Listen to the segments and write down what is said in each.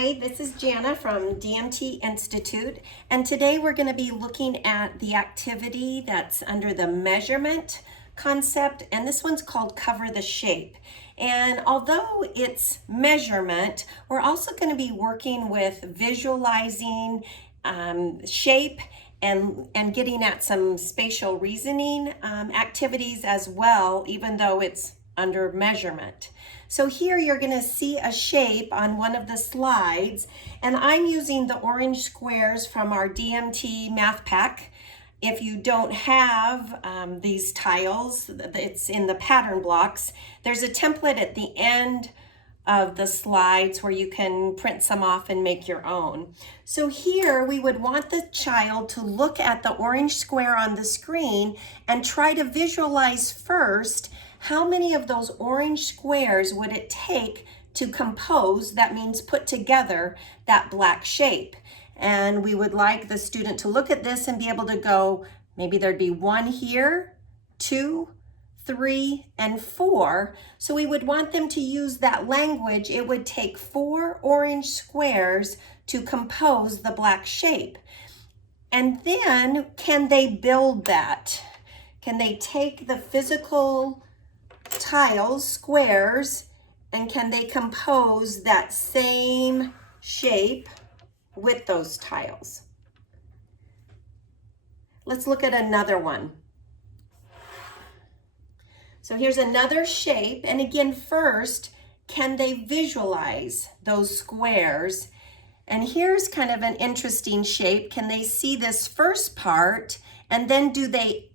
Hi, this is Jana from DMT Institute, and today we're going to be looking at the activity that's under the measurement concept, and this one's called Cover the Shape. And although it's measurement, we're also going to be working with visualizing shape and getting at some spatial reasoning activities as well, even though it's under measurement. So here you're going to see a shape on one of the slides, and I'm using the orange squares from our DMT math pack. If you don't have these tiles, it's in the pattern blocks. There's a template at the end of the slides where you can print some off and make your own. So here we would want the child to look at the orange square on the screen and try to visualize first how many of those orange squares would it take to compose, that means put together, that black shape. And we would like the student to look at this and be able to go, maybe there'd be 1 here, 2, 3, and 4. So we would want them to use that language. It would take 4 orange squares to compose the black shape. And then can they build that? Can they take the physical tiles, squares, and can they compose that same shape with those tiles? Let's look at another one. So here's another shape, and again, first, can they visualize those squares? And here's kind of an interesting shape. Can they see this first part, and then do they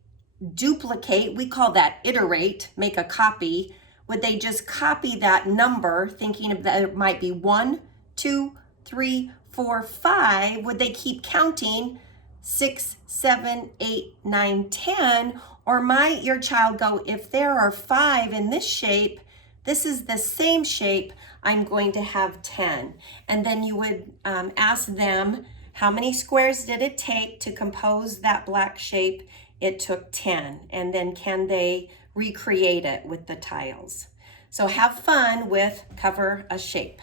duplicate? We call that iterate, make a copy. Would they just copy that number, thinking that it might be 1, 2, 3, 4, 5? Would they keep counting 6, 7, 8, 9, 10? Or might your child go, if there are 5 in this shape, this is the same shape, I'm going to have 10. And then you would ask them, how many squares did it take to compose that black shape? It took 10. And then can they recreate it with the tiles? So have fun with Cover a Shape.